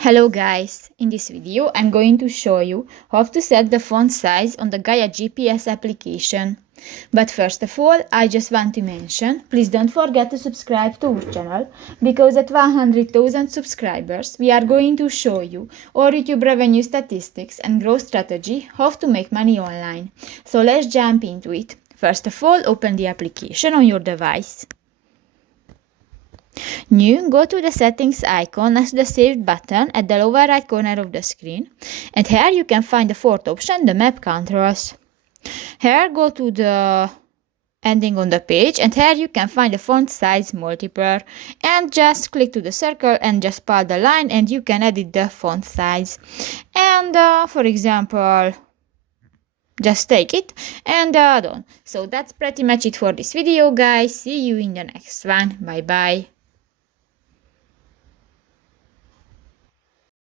Hello guys, in this video I'm going to show you how to set the font size on the Gaia GPS application. But first of all, I just want to mention, please don't forget to subscribe to our channel, because at 100,000 subscribers we are going to show you our YouTube revenue statistics and growth strategy, how to make money online. So let's jump into it. First of all, open the application on your device. New, go to the settings icon next to the saved button at the lower right corner of the screen, and here you can find the fourth option, the map controls. Here go to the ending on the page, and here you can find the font size multiplier, and just click to the circle and just pull the line and you can edit the font size. And for example, just take it and done. So that's pretty much it for this video, guys. See you in the next one. Bye bye.